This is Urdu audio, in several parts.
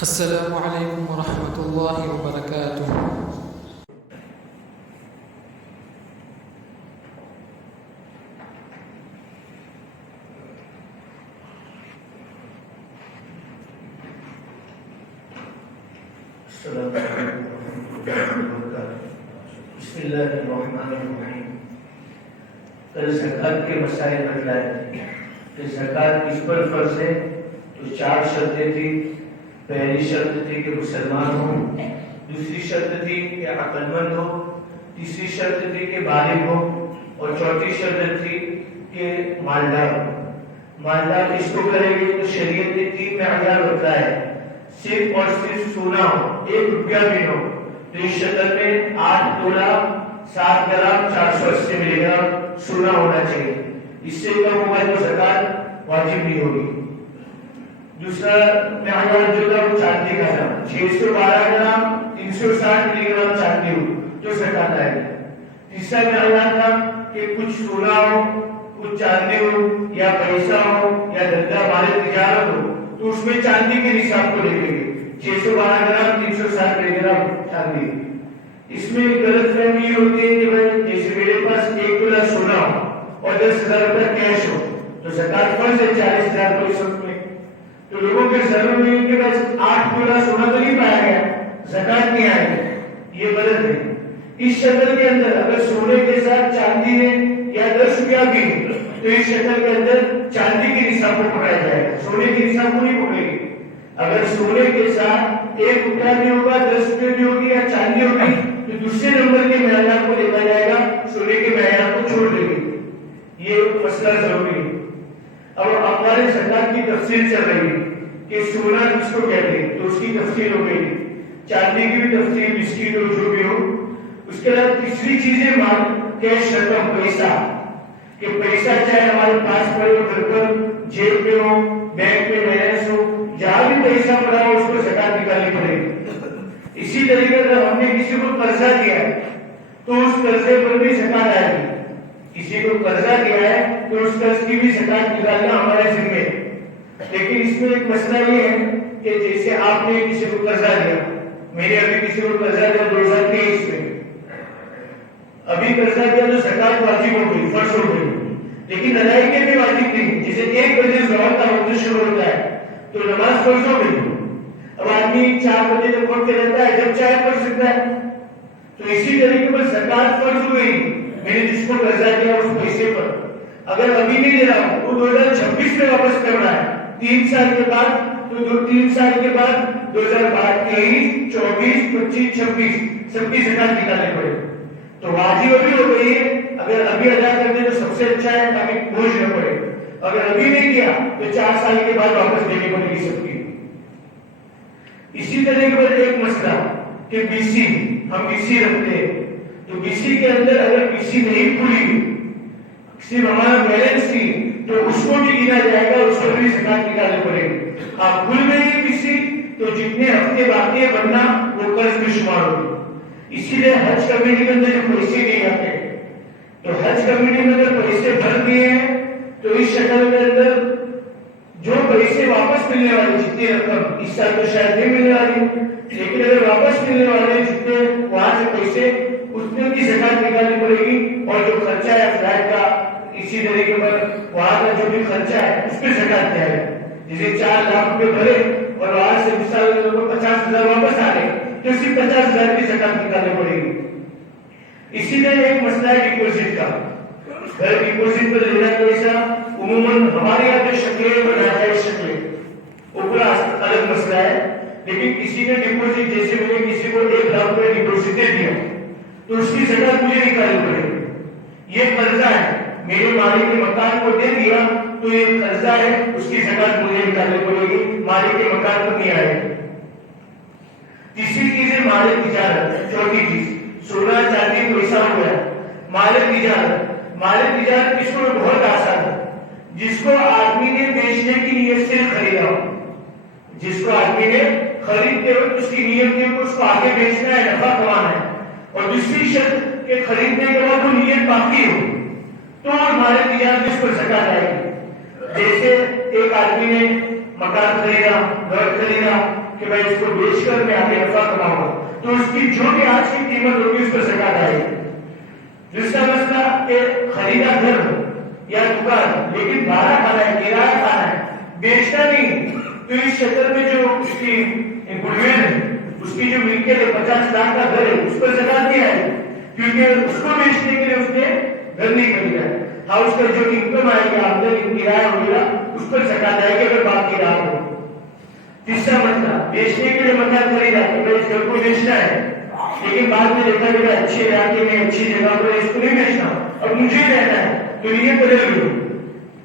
السلام علیکم ورحمۃ اللہ وبرکاتہ۔ السلام علیکم ورحمۃ اللہ وبرکاتہ۔ بسم اللہ الرحمن الرحیم۔ کل زکوٰۃ کے مسائل بتلائے کہ زکوٰۃ کس پر فرض ہے، تو 4 شرطیں تھی۔ پہلی شرط تھی کہ مسلمان ہو، دوسری شرط تھی کہ عقل مند ہو، تیسری شرط تھی کہ بالغ ہو، اور چوتھی شرط تھی کہ مالدار ہو۔ مالدار اس کو کرے گی تو شریعت نے 3 معیار بتلائے، صرف اور صرف سونا ہو، 1 روپیہ بھی ہو، تو اس شکل میں 8 تولہ 7 گرام 480 ملی گرام سونا ہونا چاہیے۔ اس سے کم ہوگا تو زکوٰۃ واجب نہیں ہوگی۔ دوسرا معیار جو تھا وہ چاندی کا تھا، 612 گرام 360 ملی گرام چاندی ہو تو زکوٰۃ آئے گی۔ تیسرا معیار تھا کہ کچھ سونا ہو، کچھ چاندی ہو، یا پیسہ ہو، یا دھندا مال تجارت ہو، تو اس میں چاندی کے نصاب کو لے گے 612 گرام 360 ملی گرام چاندی۔ اس میں غلط فہمی یہ ہوتی ہے کہ بھائی جیسے میرے پاس 1 تولہ سونا ہو اور 10,000 روپے کیش ہو تو زکوٰۃ فرض ہے 40,000 کو اس وقت میں، تو لوگوں کے ضرور نہیں کہ بس 8 تولہ سونا تو نہیں پایا گیا، زکوٰۃ نہیں آئے گی، یہ غلط ہے۔ اس شکل کے اندر اگر سونے کے ساتھ چاندی ہے یا 10 روپیہ بھی ہے تو اس شکل کے اندر چاندی کے نصاب کو پکڑا جائے گا، سونے کے نصاب کو نہیں پکڑے گی۔ اگر سونے کے ساتھ 1 روپیہ بھی ہوگا، 10 روپے بھی ہوگی یا چاندی ہوگی تو دوسرے نمبر کے معیار کو دیکھا جائے گا، سونے کے معیار کو چھوڑ دے گی۔ یہ مسئلہ ضروری ہے۔ اب ہمارے زکوٰۃ کی تفصیل چل رہی ہے کہ سونا کس کو کہتے ہیں، تو اس کی تفصیل ہو گئی، چاندی کی بھی تفصیل، بسکٹ ہو جو بھی ہو۔ اس کے بعد تیسری چیز ہے مال، کیش رقم، پیسہ، کہ پیسہ چاہے ہمارے پاس پڑے ہو، گھر پر جیب میں ہو، بینک میں بیلنس ہو، جہاں بھی پیسہ پڑا ہو اس کو زکوٰۃ نکالنی پڑے گی۔ اسی طریقے سے ہم نے کسی کو قرضہ دیا ہے تو اس قرضے پر بھی زکوٰۃ آئے گی۔ کسی کو قرضہ دیا ہے تو اس قرض کی بھی زکوٰۃ نکالنا ہمارے ذمہ ہے۔ لیکن اس میں ایک مسئلہ یہ ہے کہ جیسے آپ نے کسی کو قرضہ دیا، میں نے ابھی کسی کو قرضہ دیا 2023 میں، ابھی قرضہ دیا تو زکوٰۃ واجب ہو گئی، فرض ہو گئی، لیکن ادائیگی بھی واجب نہیں۔ جیسے 1 بجے ظہر کا وقت شروع ہوتا ہے تو نماز فرض ہو گئی، اب آدمی 4 بجے تک پڑھتے رہتا ہے، جب چاہے پڑھ سکتا ہے، تو اسی طریقے پر زکوٰۃ فرض ہو گئی۔ میں نے جس کو قرضہ دیا اس پیسے پر اگر ابھی نہیں دے رہا ہوں، وہ 2026 میں واپس کرنا ہے، 3 سال کے بعد، تو 3 سال کے بعد 2023 24 25 26 سب کی زکوٰۃ نکالنے پڑے، تو واجب ابھی ہو گئی ہے۔ اگر ابھی ادا کر دے تو سب سے اچھا ہے تاکہ بوجھ نہ پڑے، اگر ابھی نہیں کیا تو 4 سال کے بعد واپس دینی پڑے گی سب کی۔ اسی طرح پر ایک مسئلہ کہ بی سی، ہم بی سی رکھتے ہیں تو بی سی کے اندر اگر بی سی نہیں کھلی، صرف ہمارا بیلنس تھی، تو اس کو بھی گنا جائے گا، اس کو بھی زکوٰۃ نکالنی پڑے گی۔ آپ کھل گئی بی سی تو جتنے ہفتے باقی ہے بننا وہ قرض میں شمار ہوگی۔ اسی لیے حج کمیٹی کے اندر جو پیسے نہیں آتے تو حج کمیٹی میں اگر پیسے بھر دیے ہیں تو اس شکل کے اندر جو پیسے واپس ملنے والے جتنی رقم اس سال تو شاید نہیں ملنے والی، لیکن اگر واپس ملنے والے جتنے وہاں سے پیسے اتنے کی زکوٰۃ نکالنی پڑے گی، اور جو خرچہ ہے فلائٹ کا، اسی طریقے پر وہاں کا جو بھی خرچہ ہے اس پہ زکوٰۃ کیا ہے۔ جیسے 4 لاکھ روپے بھرے اور وہاں سے مثال 50,000 واپس آ گئے تو صرف 50,000 کی زکوٰۃ نکالنی پڑے گی۔ اسی طرح ایک مسئلہ ہے ڈپوزٹ کا، گھر ڈپوزٹ پر لینا پیسہ عموماً ہمارے یہاں جو شکلیں وہ ناجائز شکلیں، اوپر الگ مسئلہ ہے، لیکن کسی نے ڈپوزٹ، جیسے میں نے کسی کو 1 لاکھ روپے ڈپوزٹ دے دیا تو اس کی زکوٰۃ مجھے نکالنی پڑے گی۔ یہ قرضہ ہے، میرے مالک کے مکان کو دے دیا تو یہ قرضہ ہے، اس کی زکوٰۃ مجھے نکالنی پڑے گی، مالک کے مکان کو نہیں آئے گی۔ تیسری چیز ہے مال تجارت، چوتھی چیز سونا چاندی پیسہ ہو گیا۔ مال تجارت، مال تجارت کس کو بہت آسان ہے، جس کو آدمی نے بیچنے کی نیت سے خریدا ہو، جس کو آدمی نے خریدتے وقت اس کی نیت ہے اس کو آگے بیچنا ہے، نفع کمانا ہے، اور دوسری شرط کہ خریدنے کے بعد وہ نیت باقی ہو تو مال تجارت اس پر زکوٰۃ آئے گی۔ جیسے ایک آدمی نے مکان خریدا، گھر خریدا، کہ میں اس کو بیچ کر میں آگے نفع کماؤں تو اس کی جو بھی آج کی قیمت ہوگی اس پر زکات آئے گی. دوسرا مسئلہ کہ خریدا گھر ہو یا دکان لیکن بھاڑا کھانا ہے, کرایہ کھانا ہے, بیچنا نہیں, تو اس شکل میں جو اس کی گڈ ول ہے, اس کی جو ملکیت ہے 50 لاکھ کا گھر ہے, اس پر زکات نہیں آئے گی کیونکہ اس کو بیچنے کے لیے اس نے گھر نہیں خریدا ہے. ہاں اس کا جو انکم آئے گی, آمدنی کرایہ ہوگا, اس پر زکات آئے گی اگر باقی رہا ہو. تیسرا مسئلہ بیچنے کے لیے مکان خریدا کہ میں اس گھر کو بیچنا ہے لیکن بعد میں دیکھا کہ اچھے علاقے میں اچھی جگہ پر اس کو نہیں بیچنا اب مجھے رہنا ہے تو نیت بدل گئی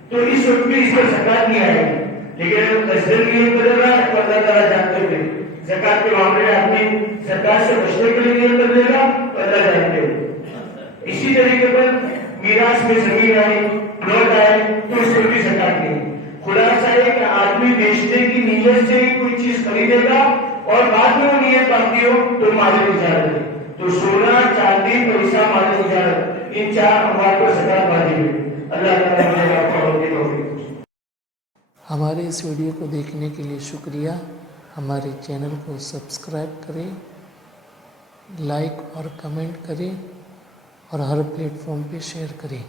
تو اس وقت بھی اس پر زکات نہیں آئے گی. لیکن اگر قصدن نیت بدل رہا ہے تو اللہ تعالیٰ جانتے ہوئے زکات کے معاملے میں اپنی زکات سے بچنے کے لیے نیت کر دے گا تو اللہ جانتے ہوئے. اسی طریقے پر میراث میں زمین آئے, پلاٹ آئے تو اس پر بھی زکات نہیں. خلاصہ ہے کہ آدمی بیچنے کی نیت سے کوئی چیز خریدے گا اور بعد میں وہ نیت باقی ہو تو مال تجارت ہے. تو سونا, چاندی, پیسہ, مال تجارت ان 4 اموال پر زکات واجب ہے. اللہ تعالیٰ ہمارے اس ویڈیو کو دیکھنے کے لیے شکریہ. ہمارے چینل کو سبسکرائب کریں, لائک اور کمنٹ کریں اور ہر پلیٹ فارم پہ شیئر کریں.